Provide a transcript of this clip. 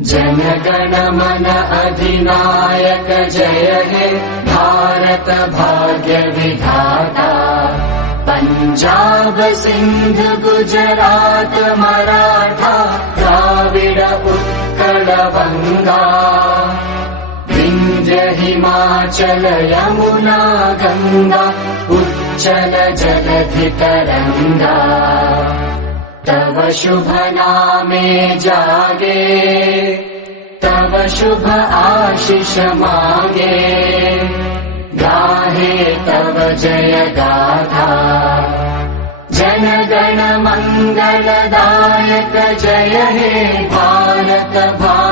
जनगण मन अधिनायक जय हे भारत भाग्य विधाता। पंजाब सिंध गुजरात मराठा द्राविड उत्कल बंगा। विंध्य हिमाचल यमुना गंगा उच्चल जलधि तरंगा। तव शुभ नामे जागे तव शुभ आशीष मागे। गाहे तव जय गाथा जनगण मंगलदायक जय हे भारत भाग्य